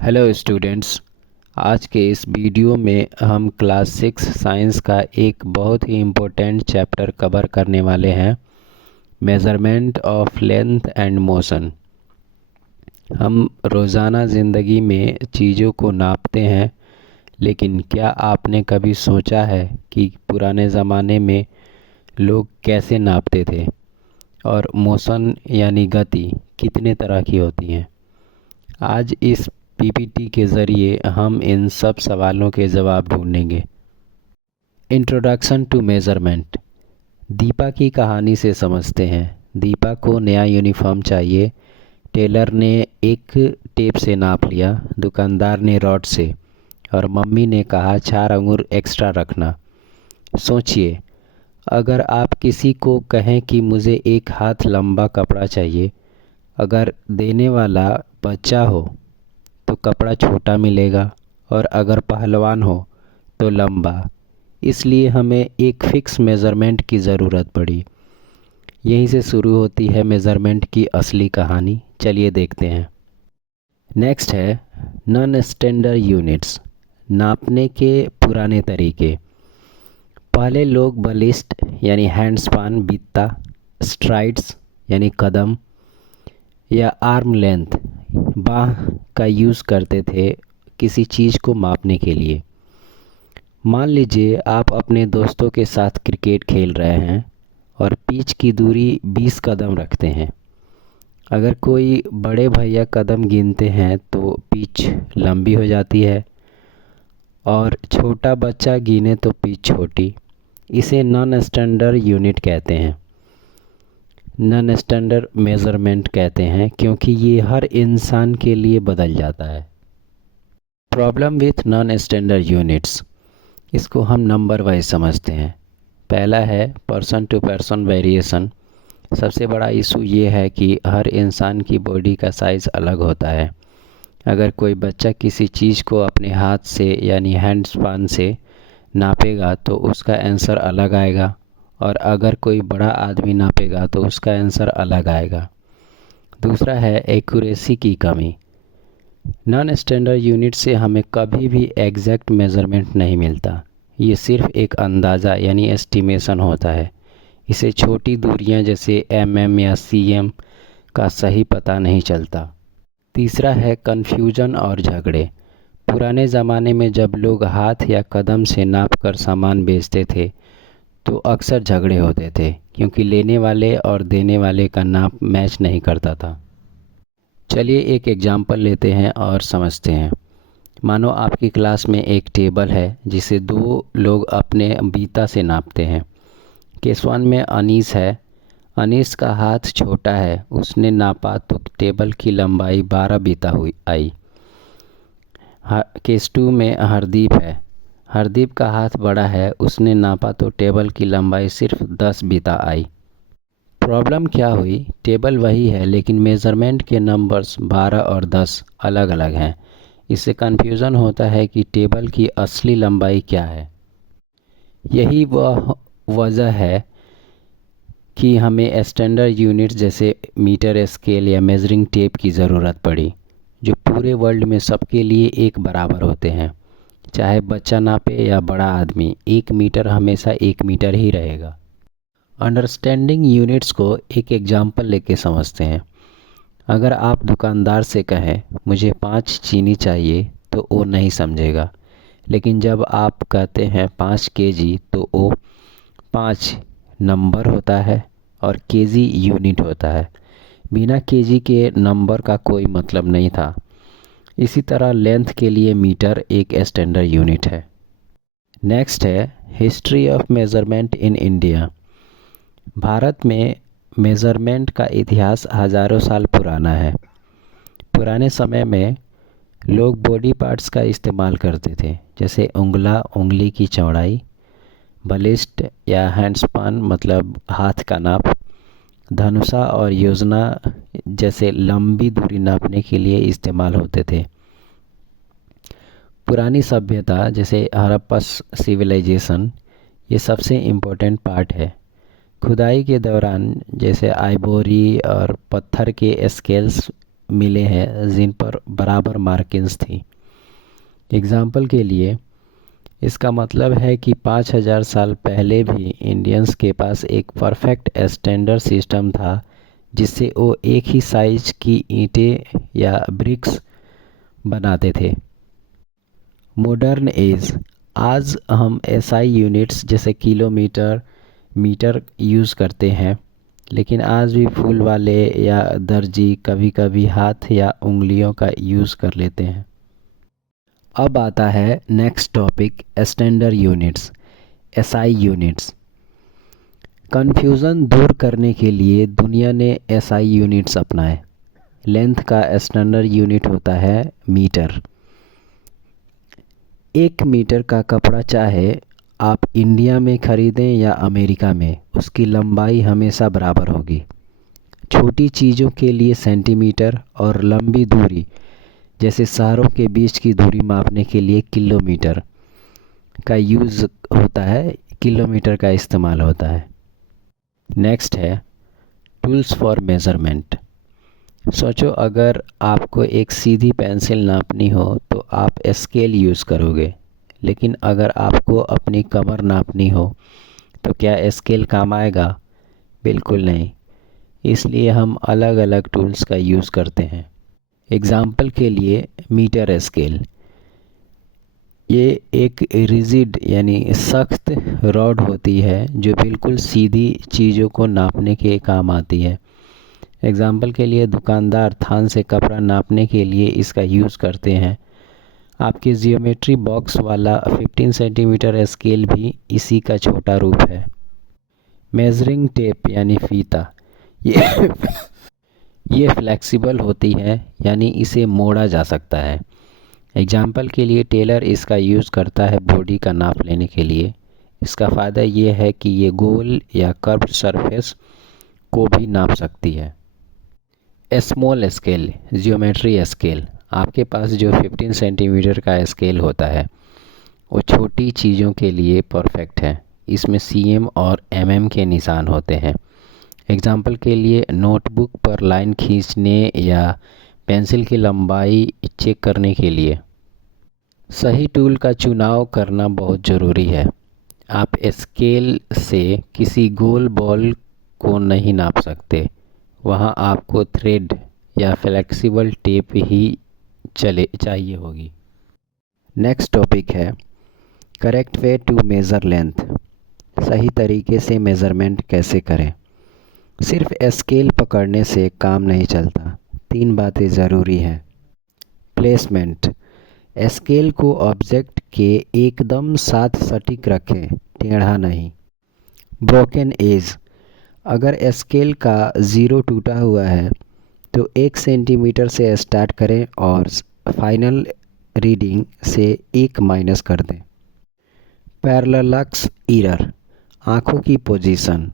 Hello students. आज के इस वीडियो में हम क्लास 6 साइंस का एक बहुत ही इम्पोर्टेंट चैप्टर कवर करने वाले हैं, measurement of length and motion. हम रोज़ाना ज़िंदगी में चीज़ों को नापते हैं, लेकिन क्या आपने कभी सोचा है कि पुराने ज़माने में लोग कैसे नापते थे और मोशन यानी गति कितने तरह की होती हैं। आज इस पीपीटी के ज़रिए हम इन सब सवालों के जवाब ढूंढेंगे। Introduction to measurement. दीपा की कहानी से समझते हैं। दीपा को नया यूनिफॉर्म चाहिए। टेलर ने एक टेप से नाप लिया, दुकानदार ने रॉड से, और मम्मी ने कहा 4 अंगूर एक्स्ट्रा रखना। सोचिए, अगर आप किसी को कहें कि मुझे एक हाथ लंबा कपड़ा चाहिए, अगर देने वाला बच्चा हो तो कपड़ा छोटा मिलेगा, और अगर पहलवान हो तो लंबा। इसलिए हमें एक फिक्स मेज़रमेंट की ज़रूरत पड़ी। यहीं से शुरू होती है मेज़रमेंट की असली कहानी। चलिए देखते हैं। नेक्स्ट है नॉन स्टैंडर्ड यूनिट्स, नापने के पुराने तरीके। पहले लोग बलिस्ट यानी हैंडस्पान, बित्ता, स्ट्राइड्स यानी कदम, या आर्म लेंथ बाह का यूज़ करते थे किसी चीज़ को मापने के लिए। मान लीजिए आप अपने दोस्तों के साथ क्रिकेट खेल रहे हैं और पिच की दूरी 20 कदम रखते हैं। अगर कोई बड़े भैया कदम गिनते हैं तो पिच लंबी हो जाती है, और छोटा बच्चा गिने तो पिच छोटी। इसे नॉन स्टैंडर्ड यूनिट कहते हैं, नॉन स्टैंडर्ड मेज़रमेंट कहते हैं, क्योंकि ये हर इंसान के लिए बदल जाता है। Problem with non standard units, इसको हम नंबर वाइज समझते हैं। पहला है पर्सन टू पर्सन वेरिएशन। सबसे बड़ा इशू ये है कि हर इंसान की बॉडी का साइज़ अलग होता है। अगर कोई बच्चा किसी चीज़ को अपने हाथ से यानी हैंड स्पान से नापेगा तो उसका आंसर अलग आएगा, और अगर कोई बड़ा आदमी नापेगा तो उसका आंसर अलग आएगा। दूसरा है एक्यूरेसी की कमी। नॉन स्टैंडर्ड यूनिट से हमें कभी भी एग्जैक्ट मेज़रमेंट नहीं मिलता। ये सिर्फ एक अंदाज़ा यानी एस्टिमेशन होता है। इसे छोटी दूरियां जैसे mm या cm का सही पता नहीं चलता। तीसरा है कन्फ्यूजन और झगड़े। पुराने ज़माने में जब लोग हाथ या कदम से नाप कर सामान बेचते थे तो अक्सर झगड़े होते थे, क्योंकि लेने वाले और देने वाले का नाप मैच नहीं करता था। चलिए एक एग्जाम्पल लेते हैं और समझते हैं। मानो आपकी क्लास में एक टेबल है जिसे 2 लोग अपने बीता से नापते हैं। केस 1 में अनीस है। अनीस का हाथ छोटा है, उसने नापा तो टेबल की लंबाई 12 बीता हुई आई। केस 2 में हरदीप है। हरदीप का हाथ बड़ा है, उसने नापा तो टेबल की लंबाई सिर्फ 10 बीता आई। प्रॉब्लम क्या हुई? टेबल वही है, लेकिन मेज़रमेंट के नंबर्स 12 और 10 अलग अलग हैं। इससे कन्फ्यूज़न होता है कि टेबल की असली लंबाई क्या है। यही वह वजह है कि हमें स्टैंडर्ड यूनिट्स जैसे मीटर, स्केल या मेजरिंग टेप की ज़रूरत पड़ी, जो पूरे वर्ल्ड में सबके लिए एक बराबर होते हैं। चाहे बच्चा नापे या बड़ा आदमी, 1 मीटर हमेशा 1 मीटर ही रहेगा। अंडरस्टैंडिंग यूनिट्स को एक एग्जाम्पल लेके समझते हैं। अगर आप दुकानदार से कहें मुझे 5 चीनी चाहिए तो वो नहीं समझेगा, लेकिन जब आप कहते हैं 5 केजी तो वो 5 नंबर होता है और केजी यूनिट होता है। बिना केजी के नंबर का कोई मतलब नहीं था। इसी तरह लेंथ के लिए मीटर एक स्टैंडर्ड यूनिट है। नेक्स्ट है history of measurement in India. Bharat में मेज़रमेंट का इतिहास हज़ारों साल पुराना है। पुराने समय में लोग बॉडी पार्ट्स का इस्तेमाल करते थे, जैसे उंगली की चौड़ाई, बलिस्ट या हैंडस्पान मतलब हाथ का नाप, धनुषा और योजना जैसे लंबी दूरी नापने के लिए इस्तेमाल होते थे। पुरानी सभ्यता जैसे हड़प्पा सिविलाइजेशन, ये सबसे इम्पोर्टेंट पार्ट है। खुदाई के दौरान जैसे आइवोरी और पत्थर के स्केल्स मिले हैं जिन पर बराबर मार्किंग्स थी। एग्जाम्पल के लिए इसका मतलब है कि 5000 साल पहले भी इंडियंस के पास एक परफेक्ट स्टैंडर्ड सिस्टम था जिससे वो एक ही साइज की ईंटें या ब्रिक्स बनाते थे। मॉडर्न एज, आज हम एसआई यूनिट्स जैसे किलोमीटर, मीटर यूज़ करते हैं, लेकिन आज भी फूल वाले या दर्जी कभी कभी हाथ या उंगलियों का यूज़ कर लेते हैं। अब आता है next topic, standard units, SI units. Confusion दूर करने के लिए दुनिया ने एसआई यूनिट्स अपनाए। लेंथ का स्टैंडर्ड यूनिट होता है मीटर। 1 मीटर का कपड़ा चाहे आप इंडिया में ख़रीदें या अमेरिका में, उसकी लंबाई हमेशा बराबर होगी। छोटी चीज़ों के लिए सेंटीमीटर और लंबी दूरी जैसे शहरों के बीच की दूरी मापने के लिए किलोमीटर का यूज़ होता है, किलोमीटर का इस्तेमाल होता है। नेक्स्ट है टूल्स फॉर मेज़रमेंट। सोचो अगर आपको एक सीधी पेंसिल नापनी हो तो आप स्केल यूज़ करोगे, लेकिन अगर आपको अपनी कमर नापनी हो तो क्या स्केल काम आएगा? बिल्कुल नहीं। इसलिए हम अलग अलग टूल्स का यूज़ करते हैं। एग्ज़ाम्पल के लिए मीटर स्केल, ये एक रिजिड यानी सख्त रॉड होती है जो बिल्कुल सीधी चीज़ों को नापने के काम आती है। एग्ज़ाम्पल के लिए दुकानदार थान से कपड़ा नापने के लिए इसका यूज़ करते हैं। आपके जियोमेट्री बॉक्स वाला 15 सेंटीमीटर स्केल भी इसी का छोटा रूप है। मेजरिंग टेप यानी फीता, ये फ्लेक्सिबल होती है यानी इसे मोड़ा जा सकता है। एग्जाम्पल के लिए टेलर इसका यूज़ करता है बॉडी का नाप लेने के लिए। इसका फ़ायदा ये है कि ये गोल या कर्व्ड सरफेस को भी नाप सकती है। स्मॉल स्केल, जियोमेट्री स्केल, आपके पास जो 15 सेंटीमीटर का स्केल होता है वो छोटी चीज़ों के लिए परफेक्ट है। इसमें सीएम और एमएम के निशान होते हैं। एग्जाम्पल के लिए नोटबुक पर लाइन खींचने या पेंसिल की लंबाई चेक करने के लिए। सही टूल का चुनाव करना बहुत ज़रूरी है। आप स्केल से किसी गोल बॉल को नहीं नाप सकते, वहाँ आपको थ्रेड या फ्लेक्सिबल टेप ही चाहिए होगी। नेक्स्ट टॉपिक है correct way to measure length. सही तरीके से मेज़रमेंट कैसे करें? सिर्फ स्केल पकड़ने से काम नहीं चलता, 3 बातें ज़रूरी हैं। प्लेसमेंट, स्केल को ऑब्जेक्ट के एकदम साथ सटीक रखें, टेढ़ा नहीं। ब्रोकन एज, अगर स्केल का 0 टूटा हुआ है तो 1 सेंटीमीटर से स्टार्ट करें और फाइनल रीडिंग से 1 माइनस कर दें। पैरेलक्स एरर, आँखों की पोजीशन,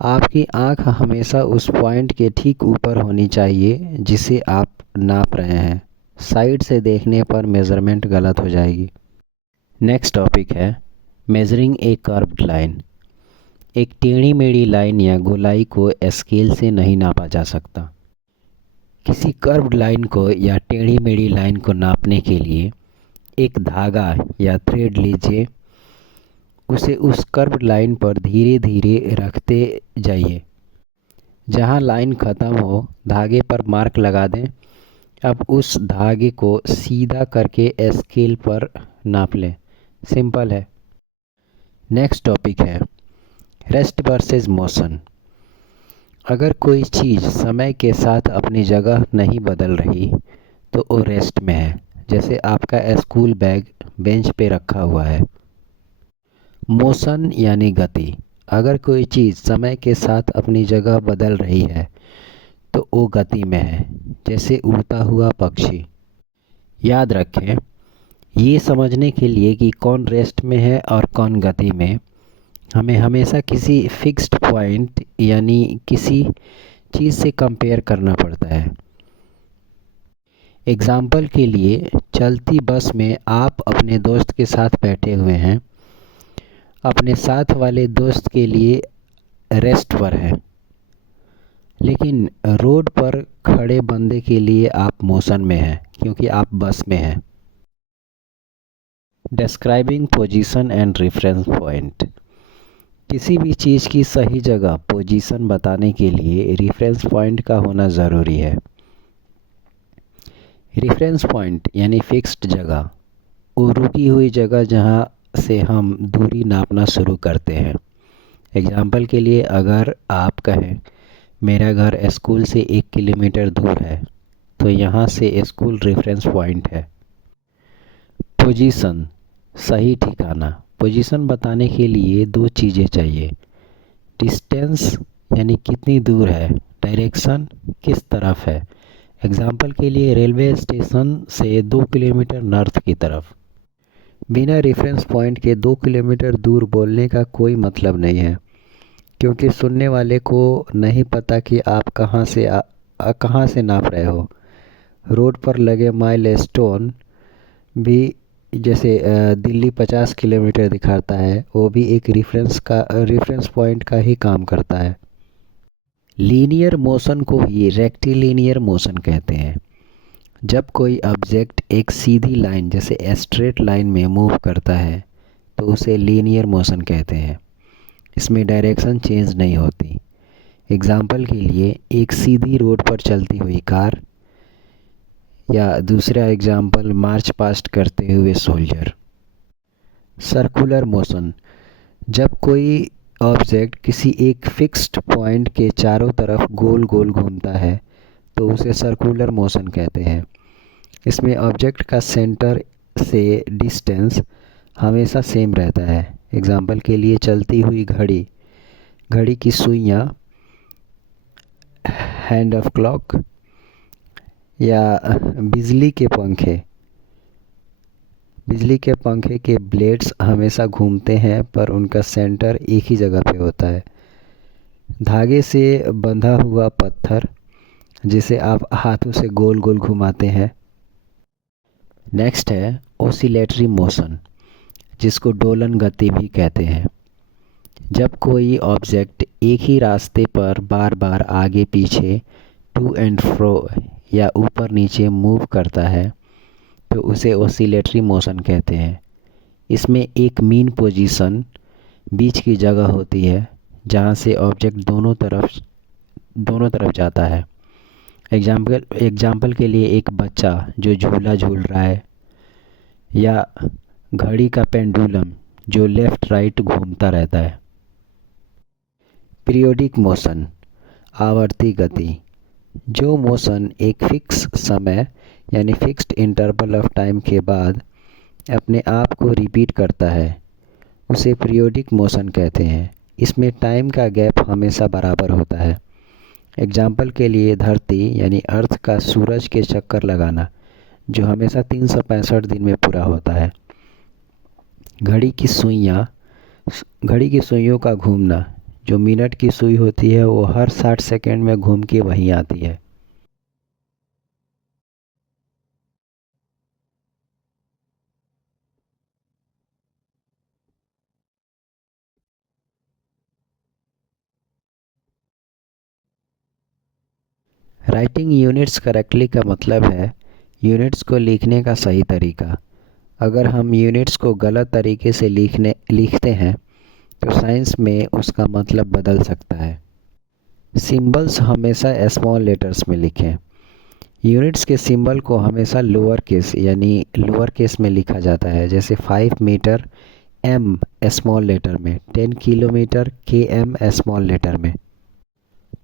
आपकी आँख हमेशा उस पॉइंट के ठीक ऊपर होनी चाहिए जिसे आप नाप रहे हैं। साइड से देखने पर मेज़रमेंट गलत हो जाएगी। नेक्स्ट टॉपिक है मेजरिंग ए कर्व्ड लाइन। एक टेढ़ी मेढ़ी लाइन या गोलाई को स्केल से नहीं नापा जा सकता। किसी कर्व्ड लाइन को या टेढ़ी मेढ़ी लाइन को नापने के लिए एक धागा या थ्रेड लीजिए, उसे उस कर्व्ड लाइन पर धीरे धीरे रखते जाइए। जहाँ लाइन ख़त्म हो धागे पर मार्क लगा दें। अब उस धागे को सीधा करके स्केल पर नाप लें। सिंपल है। नेक्स्ट टॉपिक है रेस्ट वर्सेस मोशन। अगर कोई चीज़ समय के साथ अपनी जगह नहीं बदल रही तो वो रेस्ट में है। जैसे आपका स्कूल बैग बेंच पे रखा हुआ है। मोशन यानी गति, अगर कोई चीज़ समय के साथ अपनी जगह बदल रही है तो वो गति में है, जैसे उड़ता हुआ पक्षी। याद रखें, ये समझने के लिए कि कौन रेस्ट में है और कौन गति में, हमें हमेशा किसी फिक्स्ड पॉइंट यानी किसी चीज़ से कंपेयर करना पड़ता है। एग्जाम्पल के लिए चलती बस में आप अपने दोस्त के साथ बैठे हुए हैं, अपने साथ वाले दोस्त के लिए रेस्ट पर है, लेकिन रोड पर खड़े बंदे के लिए आप मोशन में हैं क्योंकि आप बस में हैं। Describing position and reference point. किसी भी चीज़ की सही जगह पोजीशन बताने के लिए रेफरेंस पॉइंट का होना ज़रूरी है। रेफरेंस पॉइंट यानी फिक्स्ड जगह, वो रुकी हुई जगह जहाँ से हम दूरी नापना शुरू करते हैं। एग्जाम्पल के लिए अगर आप कहें मेरा घर स्कूल से 1 किलोमीटर दूर है, तो यहाँ से स्कूल रेफरेंस पॉइंट है। पोजीशन सही ठिकाना। पोजीशन बताने के लिए दो चीज़ें चाहिए। डिस्टेंस यानी कितनी दूर है, डायरेक्शन किस तरफ है। एग्जाम्पल के लिए रेलवे स्टेशन से 2 किलोमीटर नॉर्थ की तरफ। बिना रेफरेंस पॉइंट के 2 किलोमीटर दूर बोलने का कोई मतलब नहीं है, क्योंकि सुनने वाले को नहीं पता कि आप कहाँ से नाप रहे हो। रोड पर लगे माइलस्टोन भी, जैसे दिल्ली 50 किलोमीटर दिखाता है, वो भी एक रेफरेंस पॉइंट का ही काम करता है। लीनियर मोशन को ही रेक्टिलिनियर मोशन कहते हैं। जब कोई ऑब्जेक्ट एक सीधी लाइन जैसे स्ट्रेट लाइन में मूव करता है तो उसे लीनियर मोशन कहते हैं। इसमें डायरेक्शन चेंज नहीं होती। एग्जाम्पल के लिए एक सीधी रोड पर चलती हुई कार, या दूसरा एग्जाम्पल मार्च पास्ट करते हुए सोल्जर। Circular motion. जब कोई ऑब्जेक्ट किसी एक फिक्स्ड पॉइंट के चारों तरफ गोल गोल घूमता है तो उसे सर्कुलर मोशन कहते हैं। इसमें ऑब्जेक्ट का सेंटर से डिस्टेंस हमेशा सेम रहता है। एग्जाम्पल के लिए चलती हुई घड़ी, घड़ी की सुइयाँ, हैंड ऑफ क्लॉक, या बिजली के पंखे। बिजली के पंखे के ब्लेड्स हमेशा घूमते हैं पर उनका सेंटर एक ही जगह पे होता है। धागे से बंधा हुआ पत्थर जिसे आप हाथों से गोल गोल घुमाते हैं। नेक्स्ट है ओसिलेटरी मोशन, जिसको डोलन गति भी कहते हैं। जब कोई ऑब्जेक्ट एक ही रास्ते पर बार बार आगे पीछे, टू एंड फ्रो या ऊपर नीचे मूव करता है तो उसे ओसिलेटरी मोशन कहते हैं। इसमें एक मीन पोजीशन बीच की जगह होती है जहाँ से ऑब्जेक्ट दोनों तरफ जाता है। एग्जाम्पल के लिए एक बच्चा जो झूला झूल रहा है, या घड़ी का पेंडुलम जो लेफ़्ट राइट घूमता रहता है। पीरियोडिक मोशन, आवर्ती गति। जो मोशन एक फिक्स समय यानी फिक्स्ड इंटरवल ऑफ टाइम के बाद अपने आप को रिपीट करता है, उसे पीरियोडिक मोशन कहते हैं। इसमें टाइम का गैप हमेशा बराबर होता है। एग्जाम्पल के लिए धरती यानी अर्थ का सूरज के चक्कर लगाना जो हमेशा 365 दिन में पूरा होता है। घड़ी की सुइयों का घूमना, जो मिनट की सुई होती है वो हर 60 सेकंड में घूम के वहीं आती है। राइटिंग यूनिट्स करेक्टली का मतलब है यूनिट्स को लिखने का सही तरीका। अगर हम यूनिट्स को गलत तरीके से लिखते हैं तो साइंस में उसका मतलब बदल सकता है। सिंबल्स हमेशा स्मॉल लेटर्स में लिखें। यूनिट्स के सिंबल को हमेशा लोअर केस में लिखा जाता है, जैसे 5 मीटर m स्मॉल लेटर में, 10 किलोमीटर km स्मॉल लेटर में।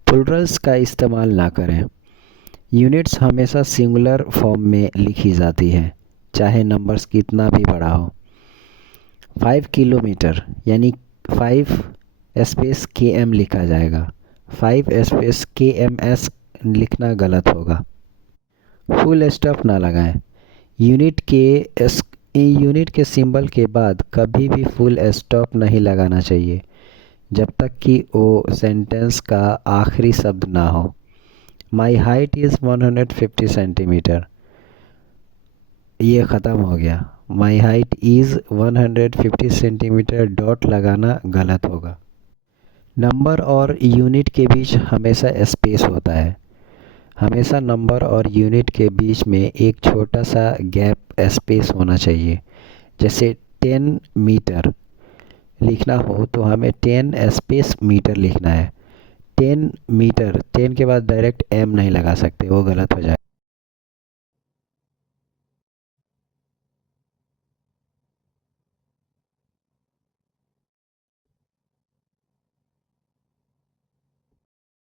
प्लूरल्स का इस्तेमाल ना करें। यूनिट्स हमेशा सिंगुलर फॉर्म में लिखी जाती है, चाहे नंबर्स कितना भी बड़ा हो। 5 किलोमीटर यानी 5 स्पेस km लिखा जाएगा, 5 स्पेस kms लिखना गलत होगा। फुल स्टॉप ना लगाएं। यूनिट के सिंबल के बाद कभी भी फुल स्टॉप नहीं लगाना चाहिए जब तक कि वो सेंटेंस का आखिरी शब्द ना हो। माई हाइट इज़ 150 सेंटीमीटर, ये ख़त्म हो गया। My height is 150 centimetre dot लगाना गलत होगा। नंबर और यूनिट के बीच हमेशा स्पेस होता है। हमेशा नंबर और यूनिट के बीच में एक छोटा सा गैप स्पेस होना चाहिए। जैसे 10 मीटर लिखना हो तो हमें 10 स्पेस मीटर लिखना है। 10 मीटर, 10 के बाद डायरेक्ट एम नहीं लगा सकते, वो गलत हो जाएगा।